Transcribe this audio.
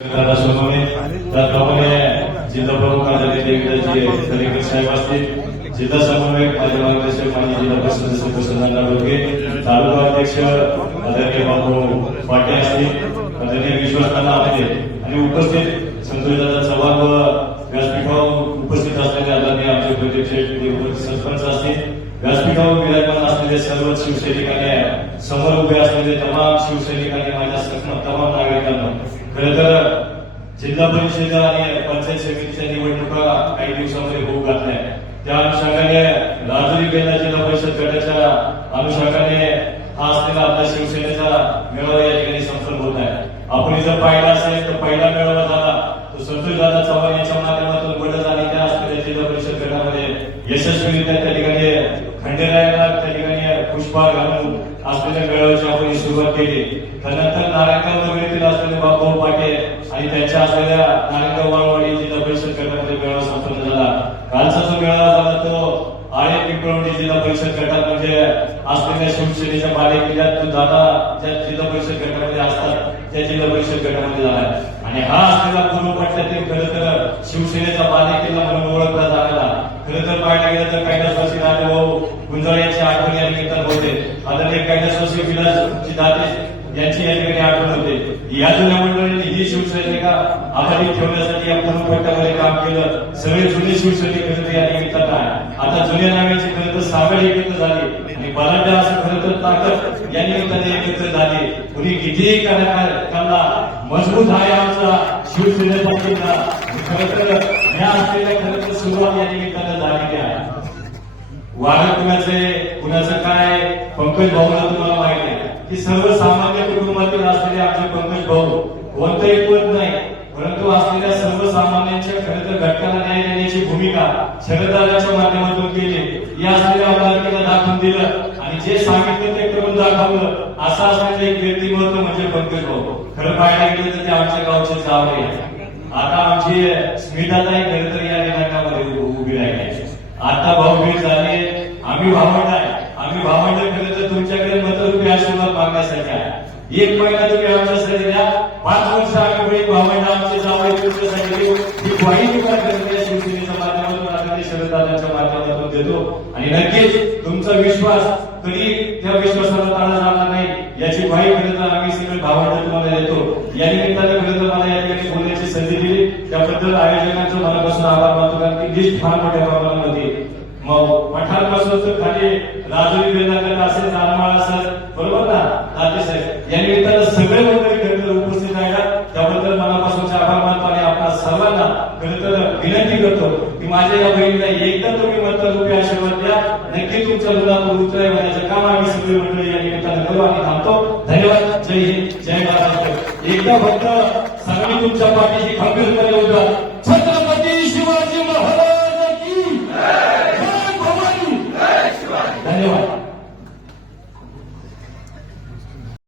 सोनवणे त्याचप्रमाणे जिल्हा प्रमुख आदरणीय देवीदाजी दरेकर साहेब असतील जिल्हा समन्वयक माझे मार्गदर्शक माजी जिल्हा परिषद सदस्य प्रसन्ना डोके तालुका अध्यक्ष आदरणीय बाबू पाटे असतील आदरणीय विश्वासनाना आपले आणि उपस्थित संतोषदादा चव्हाण व व्यासपीठावर उपस्थित असलेले आदरणीय आमचे प्रत्यक्ष सरपंच असतील व्यासपीठावर विराजमान असलेले सर्व शिवसैनिकांनी समोर उभे असलेले तमाम शिवसैनिकांनी माझ्या तमाम नागरिकांना खरं तर जिल्हा परिषद आणि पंचायत समितीच्या निवडणुका काही दिवसामध्ये होऊ घातल्या त्या अनुषंगाने राजुरी बेला जिल्हा परिषद गटाच्या अनुषंगाने हा असलेला आपल्या शिवसेनेचा मेळावा या ठिकाणी संपन्न होत आहे. आपण जर पाहिला असेल तर पहिला मेळावा झाला. तो संतोष दादा चव्हाण यांच्या माध्यमातून बडद आणि त्या असलेल्या जिल्हा परिषद गटामध्ये यशस्वीरित्या त्या ठिकाणी खंडेरायाला त्या ठिकाणी पुष्पहार घालून असलेल्या मेळाव्याची आपण सुरुवात केली. त्यानंतर नारायणगाव मेळावा झाला तो. आळे पिंपळवणी जिल्हा परिषद गटात म्हणजे असलेल्या शिवसेनेच्या बाले किल्ल्यात तो दादा ज्या जिल्हा परिषद गटामध्ये असतात त्या जिल्हा परिषद गटामध्ये झालाय आणि हा असलेला पूर्व पट्ट्यातील खरं तर शिवसेनेचा बाले किल्ला म्हणून ओळखला जाणारा. खरं तर पाहायला गेलं तर कैलासवासी वर्षी राजभाऊ गुंजाळ यांची आठवण या निमित्तानं होते. आदरणीय कैलासवासी विलास विलासची दाते यांची या ठिकाणी आठवण होते. या जुन्या मंडळींनी ही शिवसैनिका आघाडीत ठेवण्यासाठी या पूर्व पट्ट्यामध्ये काम केलं. सगळे जुने शिवसैनिक या निमित्तानं आहे आता जुन्या नाव्याची खरं तर सागड एकत्र झाली आणि बलाढ्य असं खरं तर ताकद या निमित्ताने एकत्र झाली. कुणी कितीही कलाकारांना मजबूत आहे आमचा शिवसेनेचा किल्ला. खरं तर या असलेल्या खरं तर सुरुवात या निमित्तानं झालेली आहे. वाघ कुणाचे कुणाचं काय पंकज भाऊला की सर्वसामान्य कुटुंबातील असलेले आपले पंकज भाऊ कोणतं पद नाही परंतु असलेल्या सर्वसामान्यांच्या खरं तर घटकाला न्याय देण्याची भूमिका शरदाराच्या माध्यमातून केली. या असलेल्या अमरावतीला दाखवून दिलं आणि जे सांगितलं ते करून दाखवलं असं असलेलं एक व्यक्तिमत्व म्हणजे पंकज भाऊ. खरं पाहायला गेलं तर ते आमच्या गावचे जावळे आहे आता आमची स्मिताताई खरं तर या निनाकामध्ये उभी राहिली आता भाऊ झाले आम्ही भावंड आम्ही भावंड खरं तर तुमच्याकडे मतरूपी आशीर्वाद मागण्यासाठी आहे. एक महिना तुम्ही आमच्यासाठी द्या. पाच वर्ष आम्ही पुढे भावंड आमचे जावळे तुमच्यासाठी देऊ. ही ग्वाही तुम्हाला करण्याच्या शिवसेनेच्या माध्यमातून आम्ही शरदादांच्या माध्यमातून देतो. आणि नक्कीच तुमचा विश्वास कधी त्या विश्वासाला ताळा जाणार नाही. याची ग्वाही खरं आम्ही सगळे भावंड तुम्हाला देतो. या निमित्ताने खरं तर मला या ठिकाणी बोलण्याची संधी दिली. त्याबद्दल आयोजकांचं मनापासून आभार मानतो. कारण की लिस्ट फार मोठ्या प्रमाणामध्ये मग पठारपासून तर खाली राजुरी बेंदाकर असेल जारमाळ असेल बरोबर ना? ताते साहेब या निमित्तानं सगळे मंडळी खरंतर उपस्थित राहिला. त्याबद्दल मनापासूनचे आभार मानतो आणि आपल्या सर्वांना खरंतर विनंती करतो की माझ्या या बहिणीला एकदा तुम्ही मतरूपी आशीर्वाद द्या. नक्की तुमच्या मुलातून उतराय होण्याचं काम आम्ही सगळे मंडळी या निमित्तानं करू आणि थांबतो. धन्यवाद. जय हिंद. जय महाराष्ट्र. एकदा फक्त सगळी तुमच्या पाठीशी खंबीरपणे उद्या.